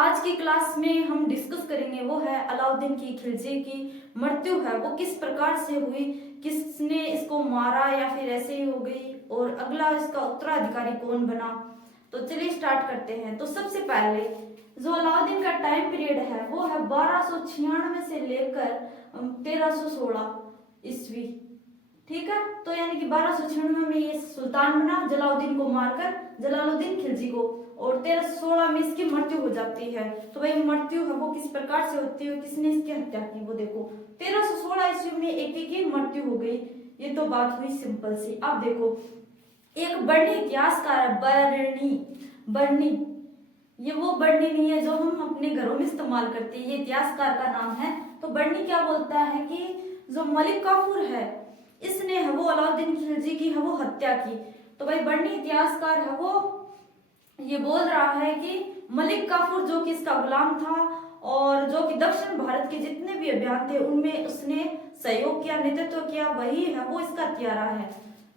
आज की क्लास में हम डिस्कस करेंगे वो है अलाउद्दीन की खिलजी की मृत्यु है वो किस प्रकार से हुई, किसने इसको मारा या फिर ऐसे ही हो गई और अगला इसका उत्तराधिकारी कौन बना। तो चलिए स्टार्ट करते हैं। तो सबसे पहले जो अलाउद्दीन का टाइम पीरियड है वो है 1296 से लेकर 1316 ईस्वी। ठीक है, तो यानी कि 1296 में ये सुल्तान बना जलालुद्दीन को मारकर, जलालुद्दीन खिलजी को, और 1316 में इसकी मृत्यु हो जाती है। तो भाई मृत्यु है वो किस प्रकार से होती है, किसने इसकी हत्या की वो देखो। 1316 ईस्वी में एक की मृत्यु हो गई। ये तो बात हुई सिंपल सी। अब देखो एक बर्नी इतिहासकार है, बर्नी, ये वो बर्नी नहीं है जो हम अपने घरों में इस्तेमाल करते हैं, ये इतिहासकार का नाम है। तो बर्नी क्या बोलता है कि जो मलिक काफूर है इसने है वो अलाउद्दीन खिलजी की है वो हत्या की। तो भाई बर्नी इतिहासकार है वो ये बोल रहा है कि मलिक काफूर जो कि इसका गुलाम था और जो कि दक्षिण भारत के जितने भी अभियान थे उनमें उसने सहयोग किया, नेतृत्व किया, वही है वो इसका हत्यारा है।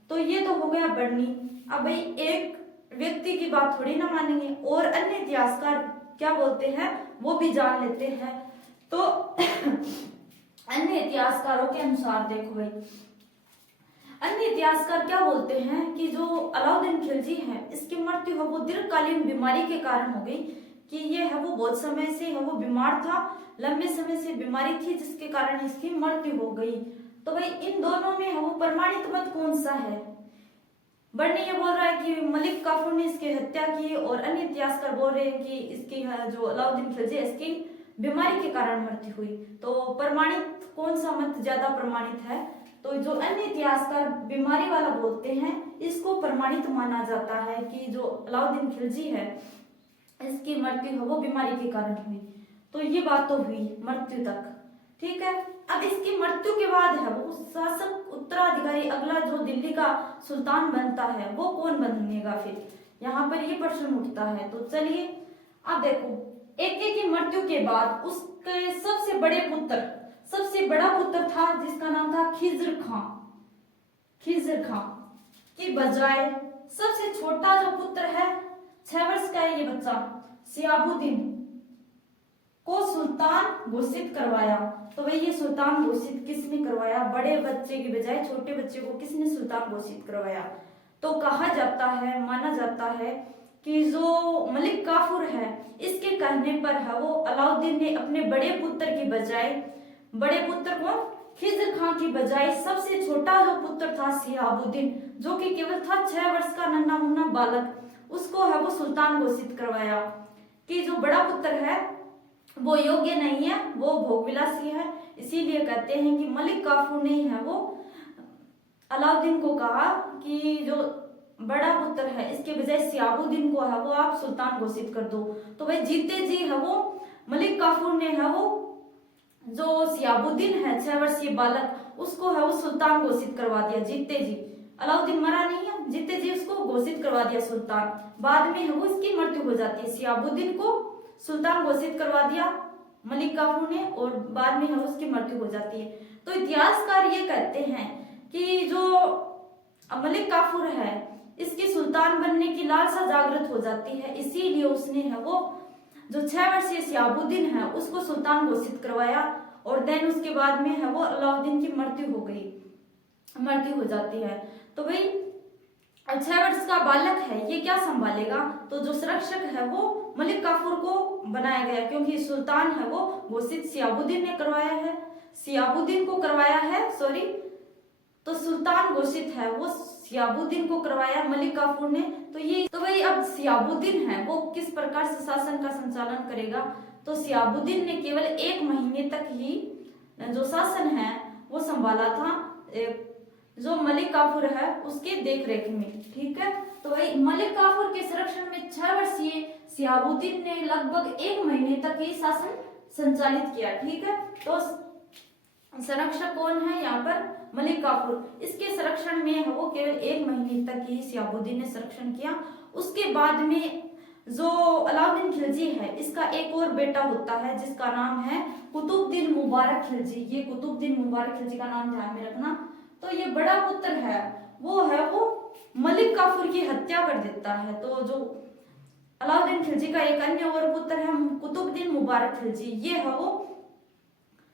तो ये तो हो गया बर्नी। अब भाई एक व्यक्ति की बात थोड़ी ना मानेंगे, और अन्य इतिहासकार क्या बोलते हैं वो भी जान लेते हैं। तो अन्य इतिहासकारों के अनुसार देखो भाई, अन्य इतिहासकार क्या बोलते हैं कि जो अलाउद्दीन खिलजी है इसकी मृत्यु है वो दीर्घकालीन बीमारी के कारण हो गई, कि ये है वो बहुत समय से है वो बीमार था, लंबे समय से बीमारी थी जिसके कारण इसकी मृत्यु हो गई। तो भाई इन दोनों में है वो प्रमाणित मत कौन सा है। बर्नी ये बोल रहा है कि मलिक काफूर ने इसकी हत्या की, और अन्य इतिहासकार बोल रहे हैं कि इसकी जो अलाउद्दीन खिलजी है इसकी बीमारी के कारण मृत्यु हुई। तो प्रमाणित कौन सा मत ज्यादा प्रमाणित है, तो जो अन्य इतिहासकार बीमारी वाला बोलते हैं इसको प्रमाणित माना जाता है कि जो अलाउद्दीन खिलजी है इसकी मृत्यु है वो बीमारी के कारण हुई। तो ये बात तो हुई मृत्यु तक, ठीक है। अब इसकी मृत्यु के बाद है वो शासक उत्तराधिकारी अगला जो दिल्ली का सुल्तान बनता है वो कौन बनेगा, फिर यहाँ पर ये प्रश्न उठता है। तो चलिए अब देखो एक की मृत्यु के बाद उसके सबसे बड़ा पुत्र था जिसका नाम था खिज्र खां की बजाय सबसे छोटा जो पुत्र है 6 वर्ष का है ये बच्चा सियाबुद्दीन को सुल्तान घोषित करवाया। तो भाई ये सुल्तान घोषित किसने करवाया, बड़े बच्चे की बजाय छोटे बच्चे को किसने सुल्तान घोषित करवाया। तो कहा जाता है, माना जाता है कि जो मलिक काफूर है इसके कहने पर है वो अलाउद्दीन ने अपने बड़े पुत्र की बजाय, बड़े पुत्र कौन, खिज्र खां की बजाय सबसे छोटा जो पुत्र था सियाबुद्दीन जो कि केवल था 6 वर्ष का नन्हा मुन्ना बालक, उसको है वो सुल्तान घोषित करवाया कि जो बड़ा पुत्र है वो योग्य नहीं है, वो भोगविलासी है। इसीलिए कहते हैं कि मलिक काफूर ने है वो अलाउद्दीन को कहा कि जो बड़ा पुत्र है इसके बजाय सियाबुद्दीन को है वो आप सुल्तान घोषित कर दो। तो भाई जीते जी है वो मलिक काफूर ने है वो जो सियाबुद्दीन है 6 वर्षीय बालक उसको है वो सुल्तान घोषित करवा दिया जीते जी। अलाउद्दीन मरा नहीं है, जीते जी उसको घोषित करवा दिया सुल्तान। बाद में है वो इसकी मृत्यु हो जाती है, सियाबुद्दीन को सुल्तान घोषित करवा दिया मलिक काफूर ने और बाद में है उसकी मृत्यु हो जाती है। तो इतिहासकार ये कहते हैं कि जो मलिक काफूर है इसकी सुल्तान बनने की लालसा जागृत हो जाती है, इसीलिए उसने है वो जो 6 वर्षीय सियाबुद्दीन है उसको सुल्तान घोषित करवाया, और देन उसके बाद में है वो अलाउद्दीन की मृत्यु हो जाती है। तो भाई 6 वर्ष का बालक है ये क्या संभालेगा, तो जो संरक्षक है वो मलिक काफूर को बनाया गया, क्योंकि सुल्तान है वो घोषित सियाबुद्दीन ने करवाया है, सियाबुद्दीन को करवाया है, सॉरी, तो सुल्तान घोषित है वो सियाबुद्दीन को करवाया मलिक काफूर ने। तो भाई अब सियाबुद्दीन है वो किस प्रकार से शासन का संचालन करेगा, तो सियाबुद्दीन ने केवल 1 महीने तक ही जो शासन है वो संभाला था जो मलिक काफूर है उसके देख रेख में, ठीक है। तो भाई मलिक काफूर के संरक्षण में 6 वर्षीय सियाबुद्दीन ने लगभग 1 महीने तक ही शासन संचालित किया, ठीक है। तो संरक्षक कौन है यहाँ पर, मलिक काफूर। इसके संरक्षण में वो केवल 1 महीने तक ही सियाबुद्दीन ने संरक्षण किया। उसके बाद में जो अलाउद्दीन खिलजी है इसका एक और बेटा होता है जिसका नाम है कुतुबुद्दीन मुबारक खिलजी। ये कुतुबुद्दीन मुबारक खिलजी का नाम ध्यान में रखना। तो ये बड़ा पुत्र है वो मलिक काफूर की हत्या कर देता है। तो जो अलाउद्दीन खिलजी का एक अन्य और पुत्र है मुबारक खिलजी, ये है वो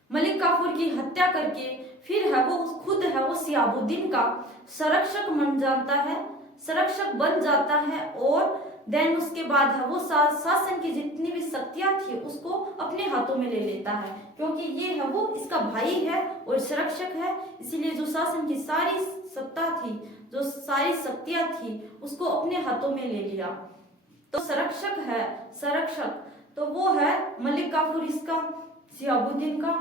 मलिक काफूर की हत्या करके फिर है वो खुद है वो सियाबुद्दीन का संरक्षक बन जाता है और देन उसके बाद है वो शासन की जितनी भी शक्तियां थी उसको अपने हाथों में ले लेता है, क्योंकि ये है वो इसका भाई है और संरक्षक है, इसीलिए जो शासन की सारी सत्ता थी, जो सारी शक्तियां थी, उसको अपने हाथों में ले लिया। तो संरक्षक तो वो है मलिक काफूर इसका, सियाबुद्दीन का।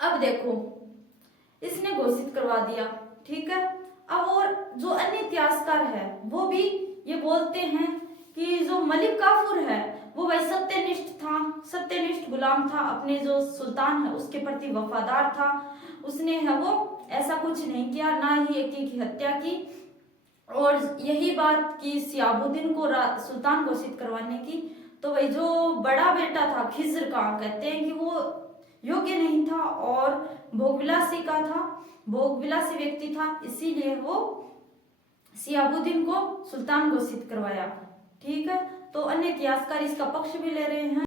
अब देखो इसने घोषित करवा दिया, ठीक है। अब और जो अन्य इतिहासकार है वो भी ये बोलते हैं कि जो मलिक काफूर है वो भाई सत्यनिष्ठ गुलाम था, अपने जो सुल्तान है उसके प्रति वफादार था, उसने है वो ऐसा कुछ नहीं किया, ना ही एक की हत्या की। और यही बात की सियाबुद्दीन को सुल्तान घोषित करवाने की, तो भाई जो बड़ा बेटा था खिज्र का, कहते हैं कि वो योग्य नहीं था और भोगविलासी व्यक्ति था, इसीलिए वो सियाबुद्दीन को सुल्तान घोषित करवाया, ठीक है। तो अन्य इतिहासकार इसका पक्ष भी ले रहे हैं।